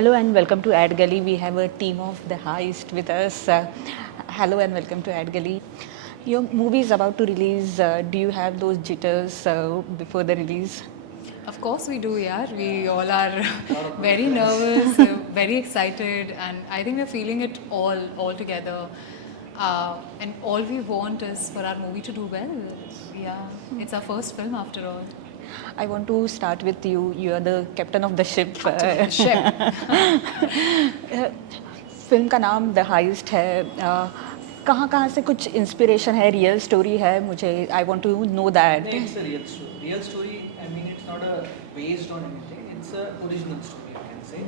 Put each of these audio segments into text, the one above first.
Hello and welcome to Ad Gully. We have a team of the Heist with us. Hello and welcome to Ad Gully. Your movie is about to release. Do you have those jitters before the release? Of course we do, yeah. We all are very nervous, very excited, and I think we're feeling it all together. And all we want is for our movie to do well. Yeah, it's our first film after all. I want to start with you. You are the captain of the ship. Ship. Film का नाम the highest है. कहाँ कहाँ से कुछ inspiration है, real story है? मुझे I want to know that. It's a real story. Real story. I mean, it's not a based on anything. It's a original story, you can say.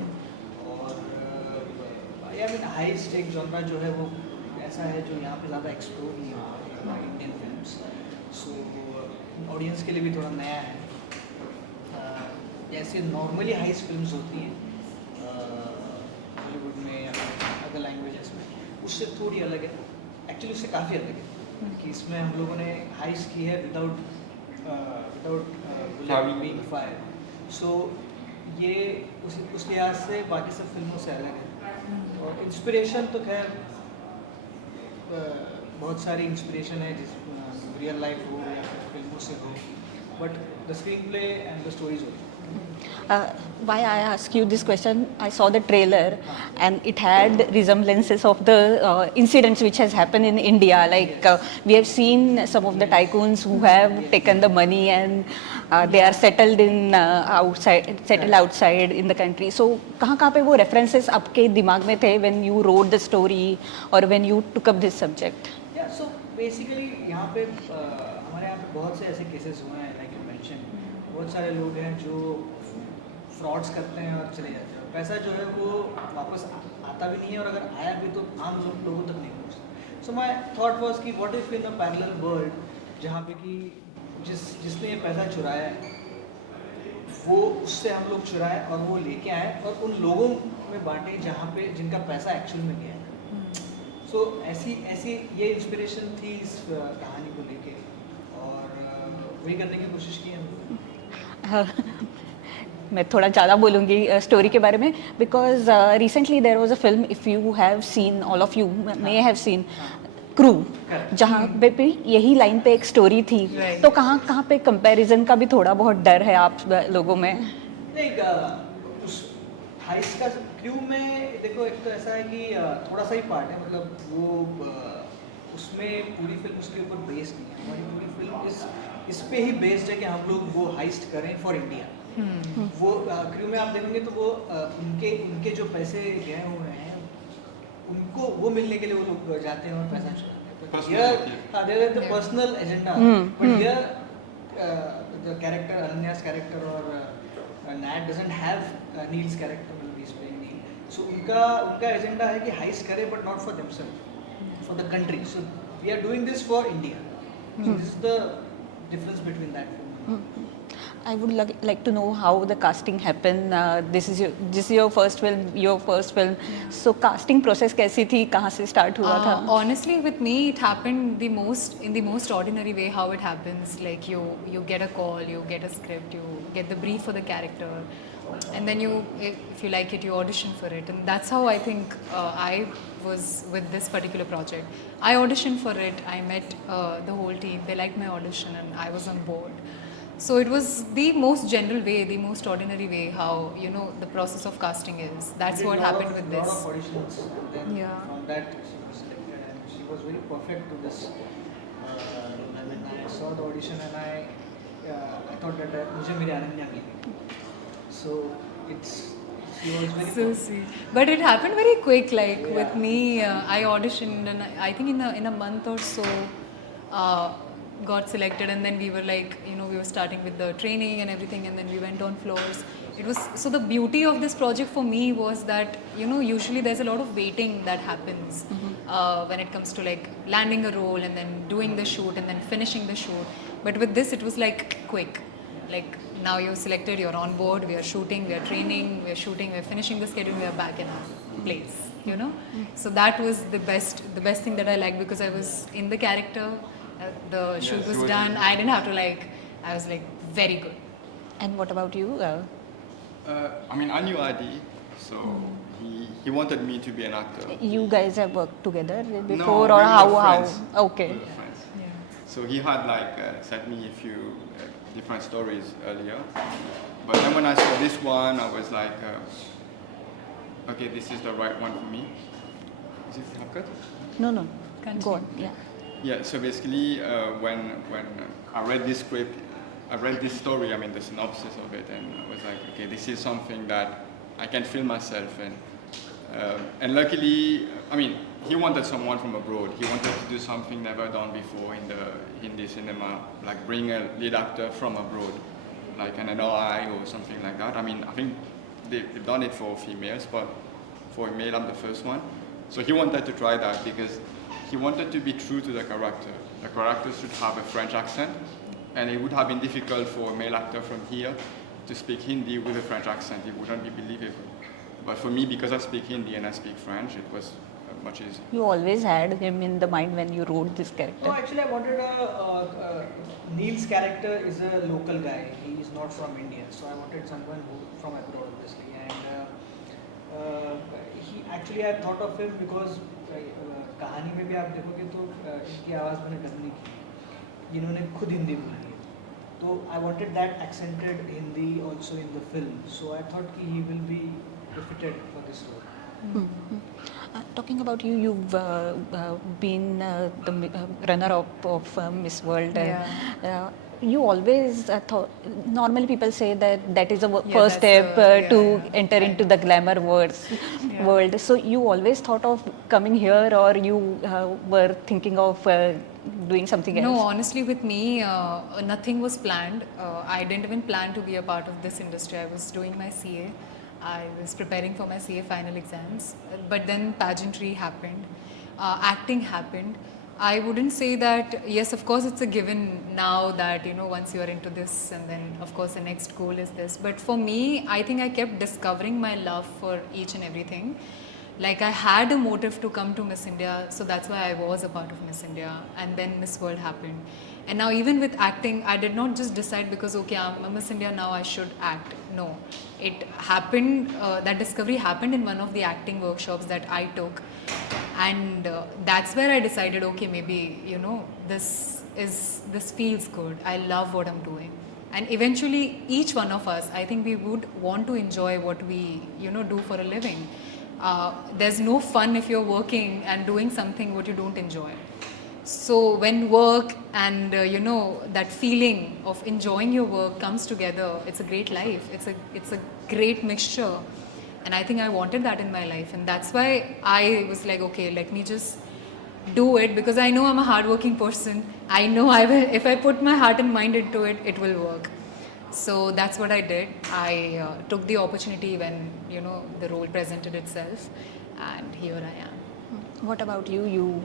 और I mean, heist एक genre जो है वो ऐसा है जो यहाँ पे ज़्यादा एक्सप्लोर नहीं होता है इंडियन फिल्म्स. सो ऑडियंस के लिए भी थोड़ा नया है. जैसे नॉर्मली हाइस्ट फिल्म्स होती हैं बॉलीवुड में या अदर लैंग्वेजेस में, उससे थोड़ी अलग है. एक्चुअली उससे काफ़ी अलग है कि इसमें हम लोगों ने हाइस्ट की है विदाउट बीइंग फायर. सो ये उस लिहाज से बाकी सब फिल्मों से अलग है. और इंस्पिरेशन तो खैर बहुत सारी इंस्पिरेशन है, जिस रियल लाइफ हो या फिर फिल्मों से हो, but the screen play and the stories होती है. Why I ask you this question? I saw the trailer, and it had resemblances of the incidents which has happened in India. Like we have seen some of the tycoons who have taken the money and they are settled outside in the country. So कहाँ पे वो references आपके दिमाग में थे when you wrote the story or when you took up this subject? Yeah, so basically यहाँ पे हमारे यहाँ पे बहुत से ऐसे केसेस हुए हैं, like you mentioned. बहुत सारे लोग हैं जो फ्रॉड्स करते हैं और चले जाते हैं. पैसा जो है वो वापस आता भी नहीं है, और अगर आया भी तो आम लोगों तक नहीं पहुँचता. सो माई थॉट वॉज कि what if in a parallel world जहाँ पे कि जिसने ये पैसा चुराया है वो उससे हम लोग चुराए और वो लेके आए और उन लोगों में बांटे जहाँ पे जिनका पैसा एक्चुअल में गया है. सो ऐसी ये इंस्पिरेशन थी इस कहानी को लेके, और वही करने की कोशिश की है. मैं थोड़ा ज़्यादा बोलूँगी स्टोरी के बारे में, because recently there was a film, if you have seen, all of you may have seen, Crew, जहाँ पे भी यही लाइन पे एक स्टोरी थी. तो कहाँ पे कंपैरिजन का भी थोड़ा बहुत डर है आप लोगों में? नहीं, उस हाइस्ट का क्रू में देखो, एक तो ऐसा है कि थोड़ा सा ही पार्ट है, मतलब वो उसमें पूरी फिल्म उसके ऊपर बेस्ड नहीं है. हमारी पूरी फिल्म इस पे ही बेस्ड है कि हम लोग वो हाइस्ट करें फॉर इंडिया. वो क्रू में आप देखोगे तो वो उनके जो पैसे गए हुए हैं उनको वो मिलने के लिए वो लोग जाते हैं और पैसा चुराते हैं. There the personal agenda. But here the character, अनन्यास कैरेक्टर और नैट डजंट हैव नील्स कैरेक्टर, मतलब इस पे नहीं. सो उनका एजेंडा है कि हाइस्ट करे, but not for themselves, for the country. So we are doing this for India. So this is the difference between that film. I would like to know how the casting happened. This is your first film. So casting process कैसी थी, कहाँ से start हुआ था? Honestly, with me, it happened in the most ordinary way. How it happens, like you get a call, you get a script, you get the brief for the character, and then if you like it, you audition for it. And that's how I think I was with this particular project. I auditioned for it. I met the whole team. They liked my audition, and I was on board. So it was the most general way, the most ordinary way how the process of casting is. That's what happened with this. Lot of auditions, and then from that she was selected, and she was very perfect to this. I mean, I saw the audition and I thought that मुझे मेरी अनन्या मिली. So she was very So sweet. But it happened very quick. Like with me, I auditioned, and I think in a month or so, got selected, and then we were like, we were starting with the training and everything, and then we went on floors. It was so the beauty of this project for me was that usually there's a lot of waiting that happens when it comes to like landing a role and then doing the shoot and then finishing the shoot. But with this, it was like quick. Like now you're selected, you're on board, we are shooting, we are training, we are shooting, we are finishing the schedule, we are back in our place. So that was the best thing that I liked, because I was in the character. The shoot was done. I didn't have to I was like very good. And what about you? I mean, I knew Adi So he wanted me to be an actor. You guys have worked together No, before, we or were how? friends. Okay. We were friends. Yeah. So he had like sent me a few different stories earlier, but then when I saw this one, I was like, okay, this is the right one for me. Is it CapCut? No, no. Continue. Go on. Yeah. Yeah. So basically, when I read this script, I read this story. I mean, the synopsis of it, and I was like, okay, this is something that I can feel myself in. And luckily, I mean, he wanted someone from abroad. He wanted to do something never done before in the Hindi cinema, like bring a lead actor from abroad, like an NRI or something like that. I mean, I think they've done it for females, but for a male, I'm the first one. So he wanted to try that because he wanted to be true to the character. The character should have a French accent, and it would have been difficult for a male actor from here to speak Hindi with a French accent. It wouldn't be believable. But for me, because I speak Hindi and I speak French, it was much easier. You always had him in the mind when you wrote this No, character. actually, I wanted Neil's character is a local guy. He is not from India, so I wanted someone who from abroad, obviously. And he actually, I thought of him because कहानी में भी आप देखोगे तो इनकी आवाज़ मैंने dub नहीं की, इन्होंने खुद हिंदी बोली है. तो I wanted that accented Hindi also in the film. So I thought कि he will be fitted for this role. Talking about you, you've been the runner-up of Miss World. Yeah. You always thought. Normally, people say that is a Yeah, first that's step the- to yeah. enter into the glamour Yeah. world. So you always thought of coming here, or you were thinking of doing something else? No, honestly, with me, nothing was planned. I didn't even plan to be a part of this industry. I was doing my CA. I was preparing for my CA final exams. But then pageantry happened, acting happened. I wouldn't say that, yes, of course, it's a given now that, you know, once you're into this, and then, of course, the next goal is this. But for me, I think I kept discovering my love for each and everything. Like, I had a motive to come to Miss India, so that's why I was a part of Miss India, and then Miss World happened. And now, even with acting, I did not just decide because, okay, I'm a Miss India, now I should act. No, it happened, that discovery happened in one of the acting workshops that I took. And that's where I decided, okay, maybe, you know, this feels good. I love what I'm doing. And eventually, each one of us, I think we would want to enjoy what we, you know, do for a living. There's no fun if you're working and doing something what you don't enjoy. So when work and you know, that feeling of enjoying your work comes together, it's a great life. It's a great mixture, and I think I wanted that in my life, and that's why I was like, okay, let me just do it, because I know I'm a hardworking person. I know I will, if I put my heart and mind into it, it will work. So that's what I did. I took the opportunity when, you know, the role presented itself, and here I am. What about you? You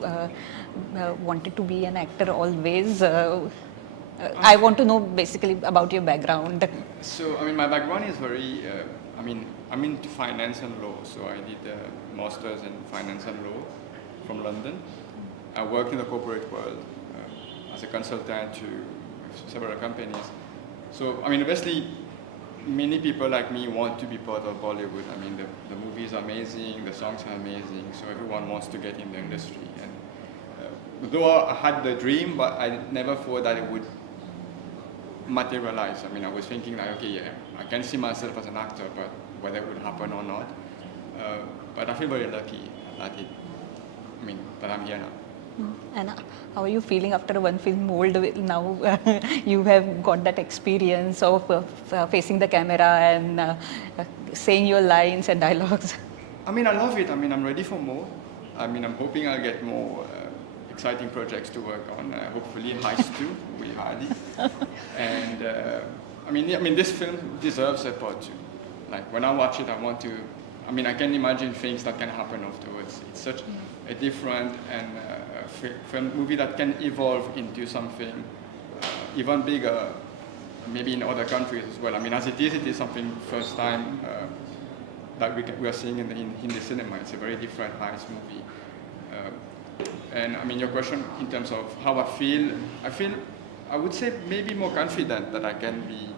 wanted to be an actor always. I want to know basically about your background. So, I mean, my background is very, I mean, I'm into finance and law. So I did a master's in finance and law from London. I worked in the corporate world as a consultant to several companies. So, I mean, obviously, many people like me want to be part of Bollywood. I mean, the movies are amazing, the songs are amazing, so everyone wants to get in the industry. And though I had the dream, but I never thought that it would materialize. I mean, I was thinking like, okay, yeah, I can see myself as an actor, but whether it will happen or not. But I feel very lucky that that I'm here now. And how are you feeling after one film Mold? Now you have got that experience of facing the camera and saying your lines and dialogues. I mean, I love it. I mean, I'm ready for more. I mean, I'm hoping I'll get more exciting projects to work on. Hopefully, Heist 2 with Hardy. And I mean, this film deserves a part 2. Like when I watch it, I want to. I mean, I can imagine things that can happen afterwards. It's such a different and film movie that can evolve into something even bigger, maybe in other countries as well. I mean, as it is something first time that we are seeing in the cinema. It's a very different heist movie. And I mean, your question in terms of how I feel, I would say maybe more confident that I can be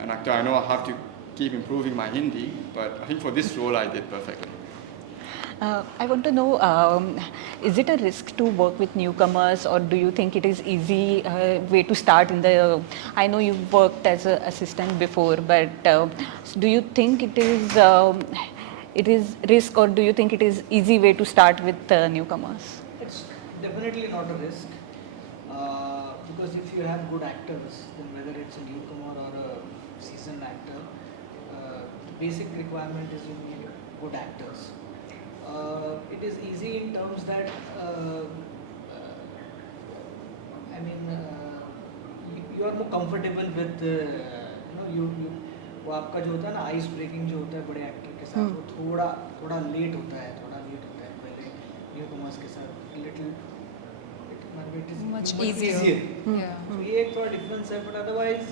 an actor. I know I have to keep improving my Hindi, but I think for this role I did perfectly. I want to know, is it a risk to work with newcomers, or do you think it is easy way to start in the? I know you've worked as an assistant before, but do you think it is risk, or do you think it is easy way to start with newcomers? It's definitely not a risk because if you have good actors, then whether it's a newcomer or a seasoned actor, the basic requirement is you need good actors. It is easy in terms that I mean you are more comfortable with you वो आपका जो होता है ना ice breaking जो होता है बड़े एक्टर के साथ वो थोड़ा लेट होता है पहले न्यू कमर्स के साथ लिटिल Much easier. Yeah. तो ये एक थोड़ा डिफरेंस है बट अदरवाइज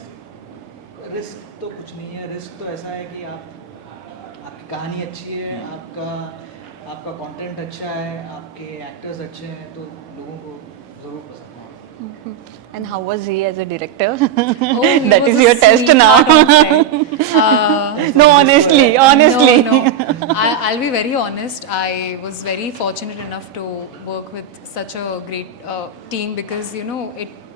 रिस्क तो कुछ नहीं है रिस्क तो ऐसा है कि आपकी कहानी अच्छी है आपका कंटेंट अच्छा है आपके एक्टर्स अच्छे हैं तो लोगों को ज़रूर पसंद आएगा. And how was he as a director? He That was is a your test now. sweetheart on set. No, honestly. No. I'll be very honest. I was very fortunate enough to work with such a great team because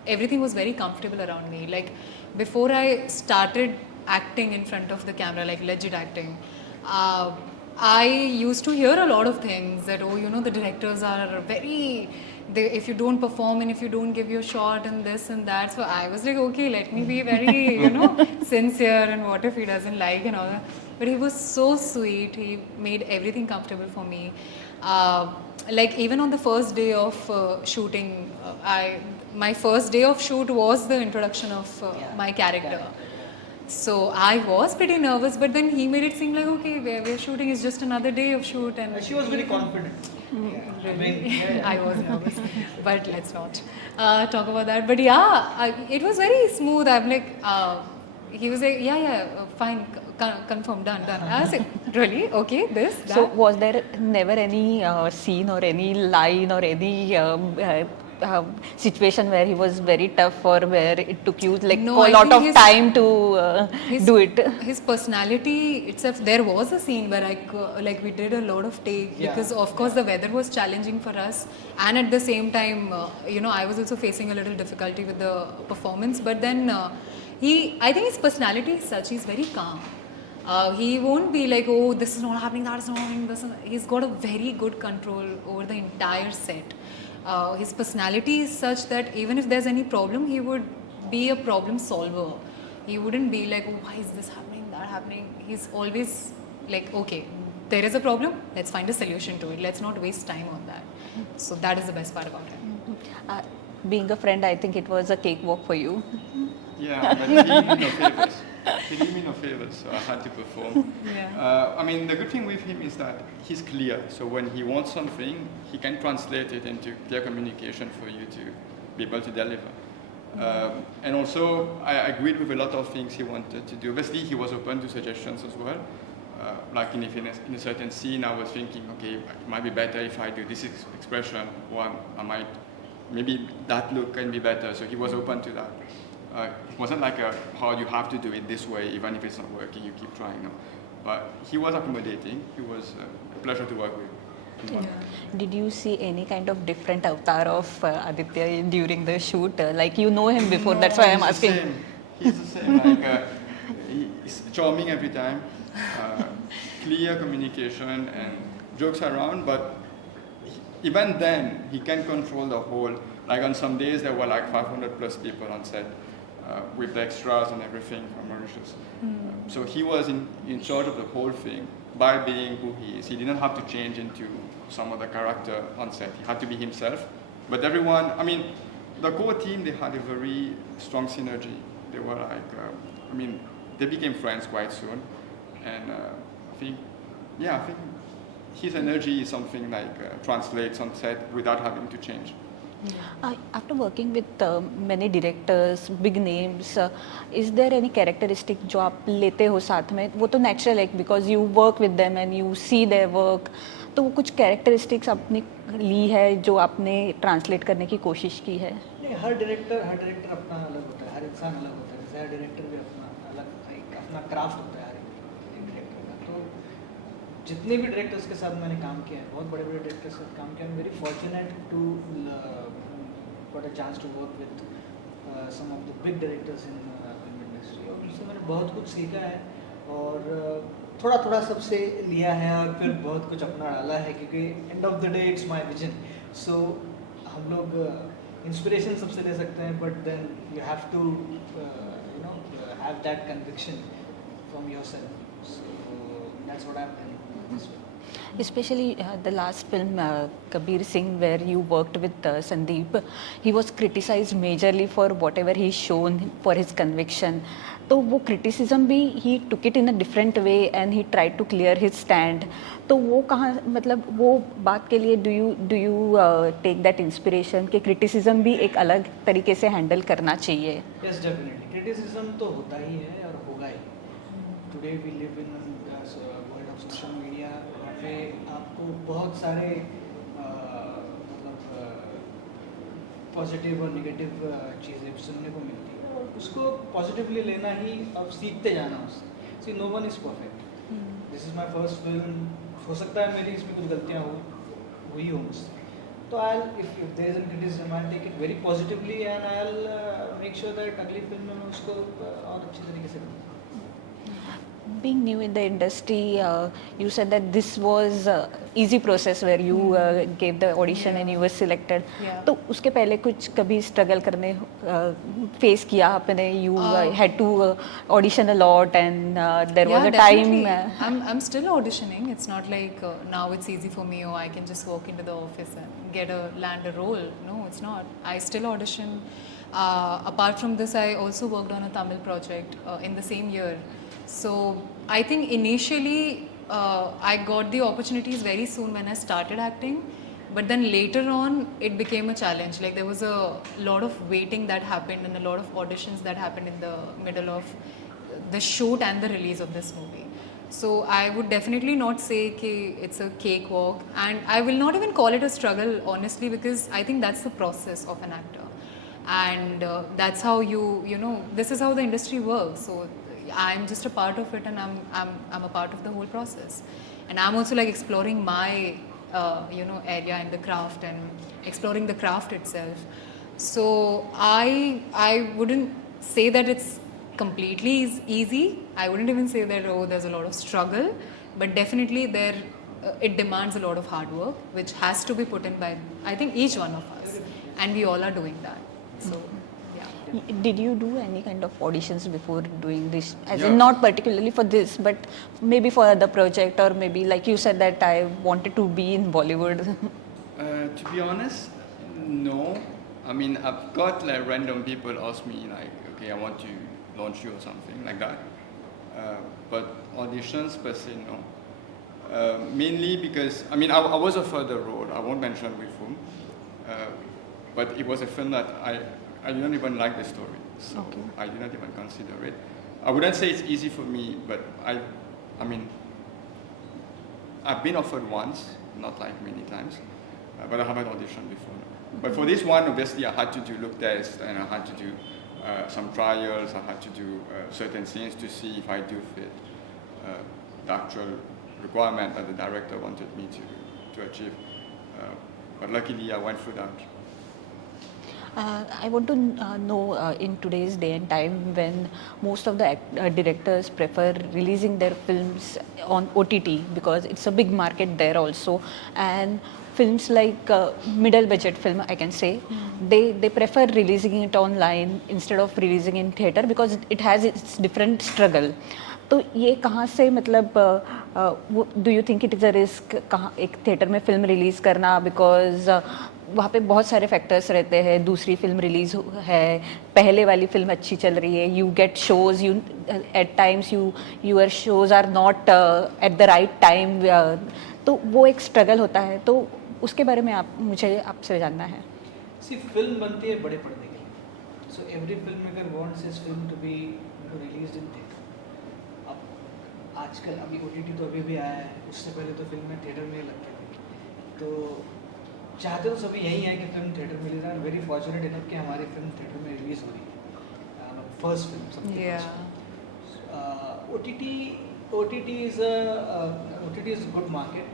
everything was very comfortable around me. Like before I started acting in front of the camera, like legit acting, I used to hear a lot of things that the directors are very. If you don't perform and if you don't give your shot and this and that, so I was like, okay, let me be very, sincere and what if he doesn't like and all that. But he was so sweet. He made everything comfortable for me. Like even on the first day of shooting, my first day of shoot was the introduction of my character. So I was pretty nervous, but then he made it seem like, okay, we're shooting, it's just another day of shoot. And She was very confident. Really? I was nervous, but let's not talk about that. But yeah, it was very smooth. I'm like, he was like, fine, confirm, done. I was like, really? Okay, this, that. So was there never any scene or any line or any situation where he was very tough or where it took you like No, a I lot think of time to do it? His personality itself, there was a scene where we did a lot of take because of course the weather was challenging for us and at the same time I was also facing a little difficulty with the performance, but then I think his personality is such, he's very calm. He won't be like, oh, this is not happening, that is not happening. He's got a very good control over the entire set. His personality is such that even if there's any problem, he would be a problem solver. He wouldn't be like, oh, why is this happening, that happening. He's always like, okay, there is a problem, let's find a solution to it. Let's not waste time on that. So that is the best part about him. Being a friend, I think it was a cakewalk for you. Yeah, but he did me no favors. He did me no favors, so I had to perform. I mean, the good thing with him is that he's clear. So when he wants something, he can translate it into clear communication for you to be able to deliver. And also, I agreed with a lot of things he wanted to do. Obviously, he was open to suggestions as well. Like in a certain scene, I was thinking, okay, it might be better if I do this expression, or maybe that look can be better. So he was open to that. It wasn't like you have to do it this way, even if it's not working, you keep trying. No. But he was accommodating. He was a pleasure to work with. Yeah. Did you see any kind of different avatar of Aditya during the shoot? Like you know him before, No, that's why I'm he's the asking. same. He's the same. Like he's charming every time, clear communication and jokes around. But even then, he can control the whole. Like on some days, there were like 500 plus people on set with the extras and everything from Mauritius. So he was in charge of the whole thing by being who he is. He didn't have to change into some other character on set. He had to be himself. But everyone, I mean, the core team, they had a very strong synergy. They were like, they became friends quite soon. And I think his energy is something like translates on set without having to change. After working with many directors, big names, is there any characteristic जो आप लेते हो साथ में? वो तो natural है because you work with them and you see their work. तो वो कुछ characteristics आपने ली है जो आपने translate करने की कोशिश की है? नहीं, हर डायरेक्टर अपना अलग होता है, हर इंसान अलग होता है. जैसे हर डायरेक्टर भी अपना अलग अपना क्राफ्ट होता है हर एक. जितने भी डायरेक्टर्स के साथ मैंने काम किया है, बहुत बड़े बड़े डायरेक्टर्स के साथ काम किया, I am very fortunate to got a chance to work with some of the big directors in film industry, और उनसे मैंने बहुत कुछ सीखा है और थोड़ा थोड़ा सबसे लिया है और फिर बहुत कुछ अपना डाला है, क्योंकि end of the day it's my vision. So हम लोग इंस्पिरेशन सबसे ले सकते हैं, but then you have to you know have that conviction from yourself. So that's what I have done. Especially the last film, Kabir Singh, where you worked with Sandeep, he was criticized majorly for whatever he's shown for his conviction. तो वो criticism भी he took it in a different way and he tried to clear his stand. तो वो कहाँ, मतलब वो बात के लिए do you take that inspiration कि criticism भी एक अलग तरीके से handle करना चाहिए? Yes, definitely. Criticism तो होता ही है और होगा ही. Today we live in world of social media, वहाँ पे आपको बहुत सारे मतलब पॉजिटिव और निगेटिव चीज़ें सुनने को मिलती है, और उसको पॉजिटिवली लेना ही और सीखते जाना उससे. See no one is perfect. This is my first film. हो सकता है मेरी इसमें कुछ गलतियाँ हुई हो मुझसे, तो I if there is an criticism I take it very positively and I will make sure that अगली फिल्म में मैं उसको और अच्छी तरीके से करूँ. Being new in the industry, you said that this was easy process where you gave the audition and you were selected. Yeah. तो उसके पहले कुछ कभी struggle करने face किया आपने? You had to audition a lot and there was a time. Definitely. I'm still auditioning. It's not like now it's easy for me, or I can just walk into the office and land a role. No, it's not. I still audition. Apart from this, I also worked on a Tamil project in the same year. So I think initially I got the opportunities very soon when I started acting, but then later on it became a challenge. Like there was a lot of waiting that happened and a lot of auditions that happened in the middle of the shoot and the release of this movie. So I would definitely not say कि it's a cakewalk, and I will not even call it a struggle honestly, because I think that's the process of an actor, and that's how you know, this is how the industry works. So I'm just a part of it, and I'm a part of the whole process, and I'm also like exploring my you know, area in the craft and exploring the craft itself. So I wouldn't say that it's completely easy. I wouldn't even say that there's a lot of struggle, but definitely it demands a lot of hard work, which has to be put in by, I think, each one of us, and we all are doing that. So Did you do any kind of auditions before doing this? As Yeah. in not particularly for this, but maybe for other project, or maybe like you said that I wanted to be in Bollywood. To be honest, no. I mean, I've got like random people ask me like, okay, I want to launch you or something like that. But auditions per se, no. Mainly because, I mean, I was offered a role. I won't mention with whom. But it was a film that I didn't even like the story, so Okay. I didn't even consider it. I wouldn't say it's easy for me, but I mean, I've been offered once, not like many times, but I haven't auditioned before. But for this one, obviously, I had to do look tests, and I had to do some trials. I had to do certain scenes to see if I do fit the actual requirement that the director wanted me to achieve. But luckily, I went through that. I want to know in today's day and time, when most of the directors prefer releasing their films on OTT because it's a big market there also, and films like middle budget film, I can say, they prefer releasing it online instead of releasing in theater because it has its different struggle. तो ये कहाँ से, मतलब do you think it is a risk कहाँ एक theatre में film release करना, because वहाँ पे बहुत सारे फैक्टर्स रहते हैं. दूसरी फिल्म रिलीज़ है, पहले वाली फिल्म अच्छी चल रही है, you get shows, you at times your shows are not at the right time, तो वो एक स्ट्रगल होता है. तो उसके बारे में मुझे आपसे जानना है. सी फिल्म बनती है बड़े पर्दे के लिए, so every film maker wants his film to be released in theatre. अब आजकल अभी OTT तो अभी भी आया है, उससे पहले तो फिल्में थिएटर में लगती थी. तो चाहते तो सभी यही है कि फिल्म थिएटर में release. I am very fortunate enough कि हमारी फिल्म थिएटर में रिलीज़ हो रही है, फर्स्ट फिल्म सबसे yeah. OTT OTT is good market.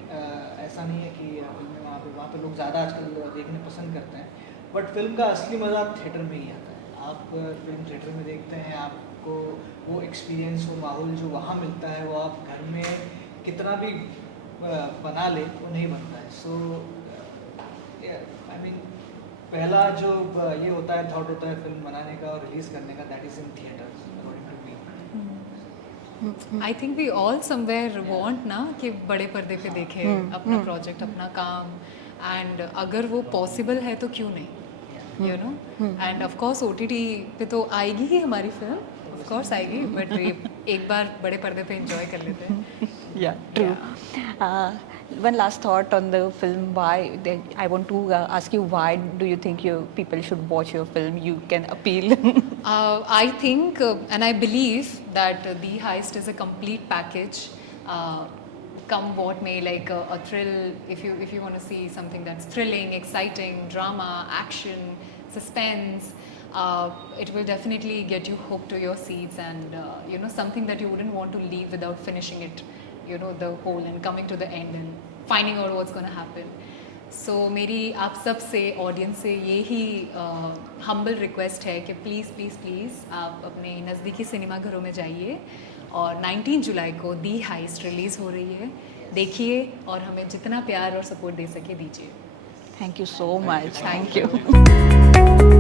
ऐसा नहीं है कि फिल्में वहाँ पे लोग ज़्यादा आजकल देखने पसंद करते हैं, बट फिल्म का असली मज़ा थिएटर में ही आता है. आप फिल्म थिएटर में देखते हैं, आपको वो एक्सपीरियंस, वो माहौल जो वहाँ मिलता है, वो आप घर में कितना भी बना ले वो नहीं बनता है. सो आई मीन पहला जो ये होता है, थॉट होता है फिल्म बनाने का और रिलीज़ करने का, that is in theatre according to me. I think we all somewhere want ना कि बड़े पर्दे पे देखे अपना प्रोजेक्ट, अपना काम, एंड अगर वो पॉसिबल है तो क्यों नहीं, you know. End of course OTT पे तो आएगी ही हमारी फिल्म, ऑफ कोर्स आएगी, बट एक बार बड़े पर्दे पे एंजॉय कर लेते हैं. Yeah, true. One last thought on the film. I want to ask you, why do you think people should watch your film? You can appeal. I think and I believe that The Heist is a complete package. Come what may, like a thrill. If you want to see something that's thrilling, exciting, drama, action, suspense, it will definitely get you hooked to your seats, and you know, something that you wouldn't want to leave without finishing it. You know, the whole and coming to the end and finding out what's going to happen. So मेरी आप सब से, audience से ये ही humble request है कि please please please आप अपने नज़दीकी सिनेमा घरों में जाइए, और 19 जुलाई को दी हाइस्ट रिलीज़ हो रही है. देखिए और हमें जितना प्यार और सपोर्ट दे सके दीजिए. Thank you so much. Thank Thank you.